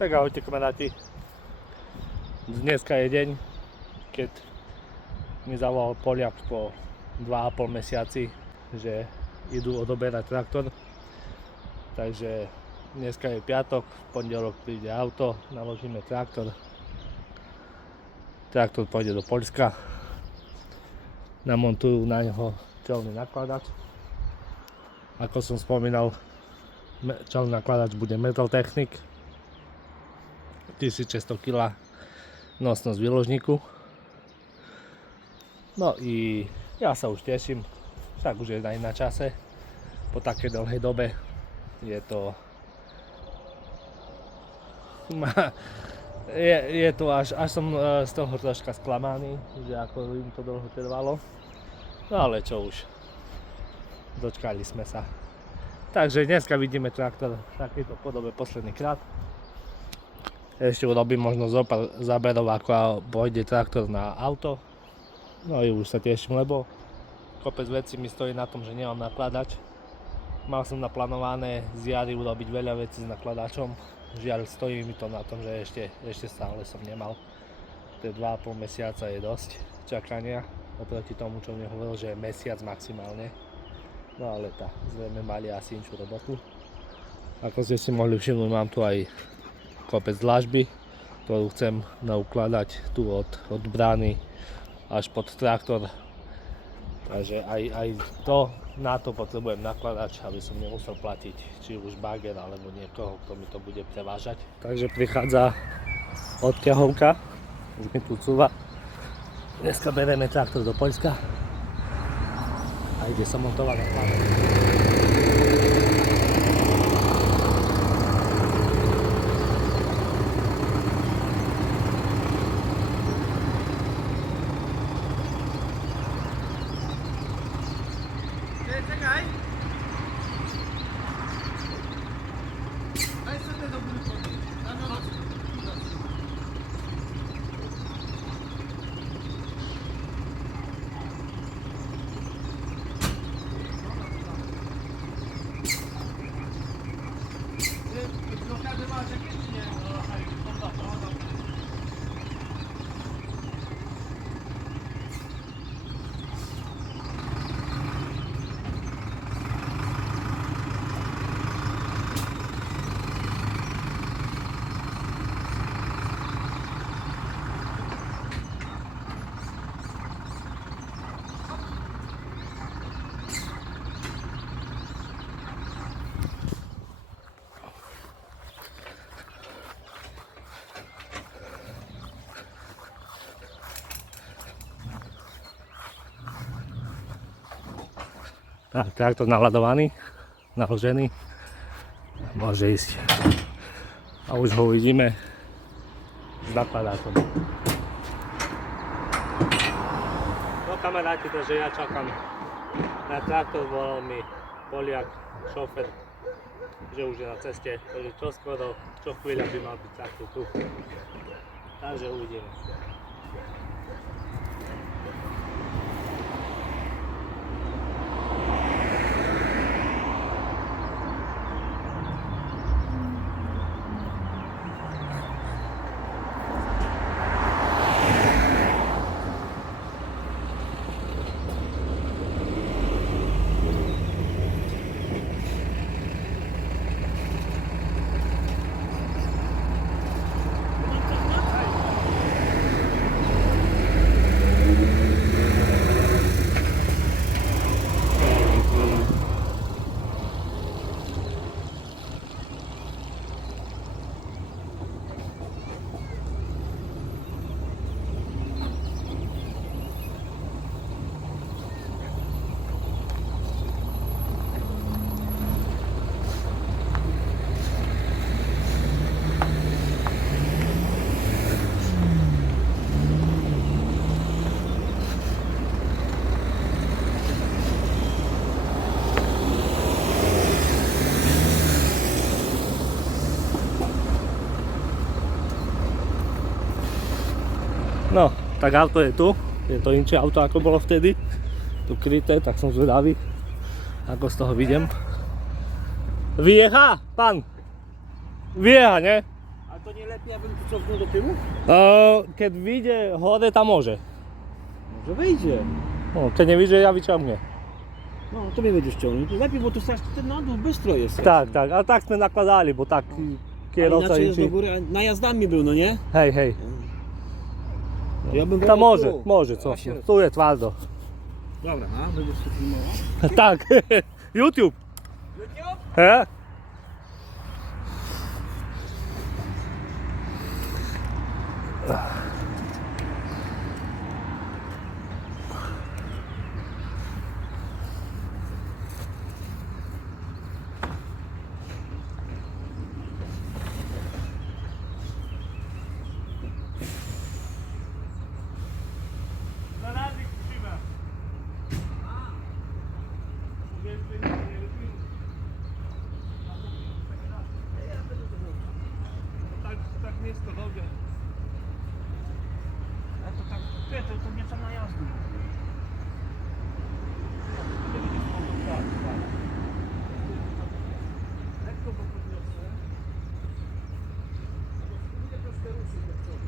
Tak ahojte kamaráti. Dneska je deň, keď mi zavolal Poliak po 2,5 mesiaci, že idú odoberať traktor. Takže dneska je piatok, v pondelok príde auto, naložíme traktor. Traktor pôjde do Poľska. Namontujú na ňoho čelný nakladač. Ako som spomínal, čelný nakladač bude Metal Technic. 1600 kg nosnosť výložníku. No i ja sa už teším, však už je aj na čase. Po takej dlhej dobe je to je to až som z toho troška sklamaný, že ako im to dlho trvalo. No ale čo už, dočkali sme sa. Takže dneska vidíme traktor v takejto podobe posledný krát. Ešte urobím možno zopár záberov, ako pôjde traktor na auto. No i už sa teším, lebo kopec vecí mi stojí na tom, že nemám nakladač. Mal som naplánované z jary urobiť veľa vecí s nakladačom. Žiaľ, stojí mi to na tom, že ešte stále som nemal. Tie 2,5 mesiaca je dosť čakania. Oproti tomu, čo mi hovoril, že je mesiac maximálne. No ale tá, zrejme mali asi inšiu robotu. Ako ste si mohli všimnúť, mám tu aj kopec dlažby, ktorú chcem naukladať tu od brány až pod traktor. Takže aj to, na to potrebujem nakladač, aby som nemusel platiť či už bager alebo niekoho, kto mi to bude prevážať. Takže prichádza odťahovka, už mi tu cúva. Dneska berieme traktor do Poľska a ide sa montovať na plánu. Czekaj! Daj sobie do góry podnieść. Blokady masz jakieś czy nie? Tak, traktor naladovaný, naložený, môže ísť. A už ho uvidíme s nakladákom. No kamaráti, takže ja čakám na traktor, volal mi Poliak, šofer, že už je na ceste, takže čoskoro, čo chvíľa by mal byť traktor tu. Takže uvidíme. No, tak auto je tu, je to inšie auto ako bolo vtedy, tu kryté, tak som zvedavý, ako z toho vidím. Vieha, pán? Vieha, ne? A A to nie lepiej, abym tu cofnął do tyłu? Kiedy wyjdzie chodę, to może. Może wyjdzie. O, kiedy nie wyjdzie, ja wyciągnie. No, to mnie będziesz ciągnął. Lepiej, bo tu strasznie ten na dół bystro jest. Tak, tak, a tak sme nakładali, bo tak A kierowca inaczej jest do idzie. góry, a najazdami był, no nie? Hej, hej. To ja bym To wolał może, tu. może, A co? się- Tu jest twardo. Dobra, a będziesz tu filmował? Tak, YouTube. YouTube? He? Tak nisko dobrze. A to tak, to nie co najazdy. Lekko go podniosę. Spróbuję troszkę ruszyć do przodu.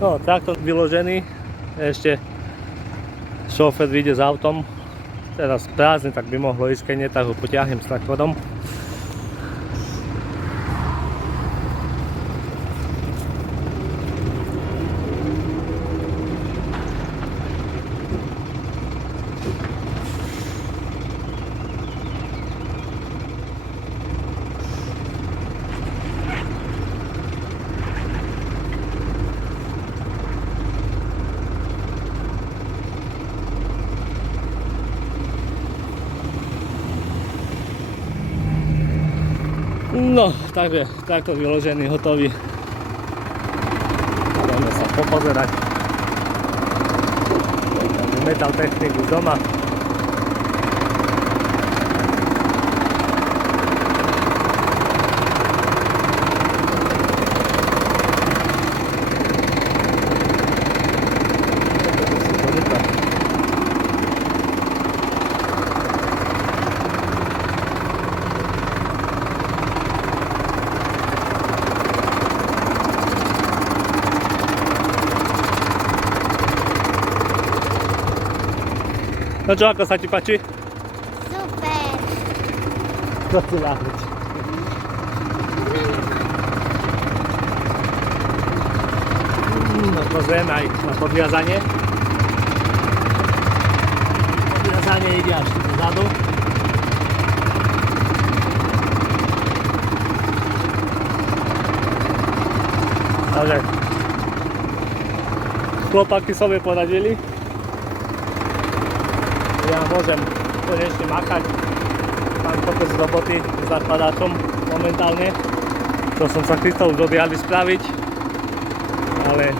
No, traktor vyložený, ešte šofér vyjde s autom, teraz prázdny, tak by mohlo ísť, keď nie, tak ho potiahnem s traktorom. No, takže traktor vyložený, hotový. Ideme sa popozerať. Metal techniku z doma. No čo, ako sa ti páči? Super. To chcú láhnuť. No pozrieme aj na podviazanie. Podviazanie ide až tu zadu. Takže chlopáky sobie poradili. Ja môžem konečne makať. Mám kopec roboty s nakladáčom momentálne. To som sa chystal už odjali spraviť, ale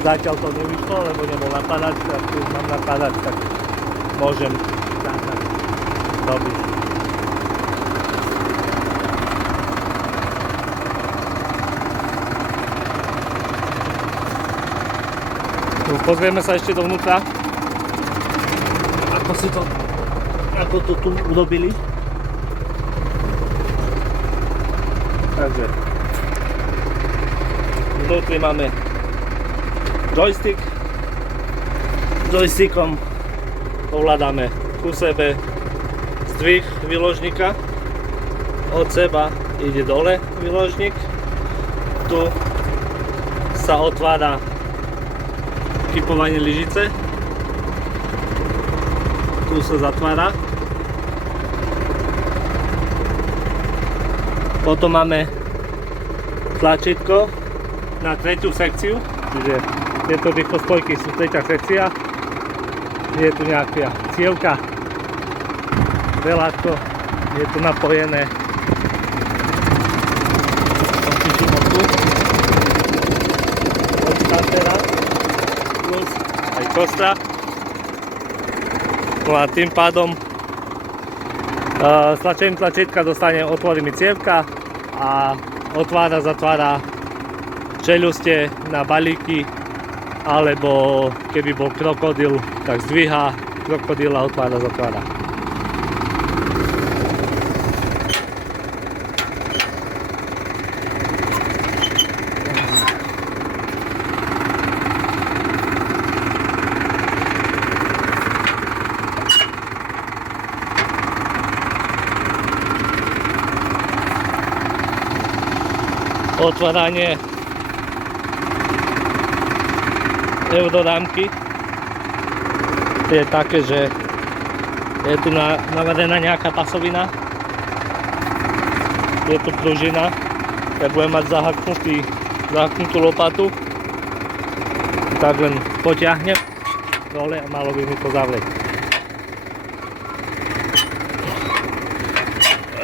zatiaľ to nevyšlo, lebo nebol nakladač, tak tu už mám nakladač, tak môžem začať robiť. Pozrieme sa ešte dovnútra. Ako to tu urobili. Takže vnútri máme joystick. Joystickom ovládame ku sebe zdvih výložníka. Od seba ide dole výložník. Tu sa otvára kipovanie lyžice. Tu sa zatvára. Potom máme tlačítko na tretiu sekciu, čiže tieto dýchospojky sú tretia sekcia. Je tu nejaká cievka, veľátko, je tu napojené. Očičím tu. Od startera plus aj kostra. No a tým pádom stlačením tlačítka dostane otvorí mi cievka a otvára, zatvára čeľuste na balíky, alebo keby bol krokodil, tak zdvíha krokodila, otvára, zatvára. Otváranie eurorámky je také, že je tu navedená nejaká pasovina, je tu pružina, tak budem mať zaháknutú lopatu, tak len potiahnem dole a malo by mi to zavrieť.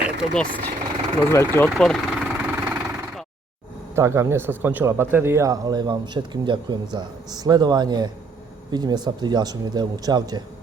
Je to dosť veľký odpor. Tak a mne sa skončila batéria, ale vám všetkým ďakujem za sledovanie. Vidíme sa pri ďalšom videu. Čaute.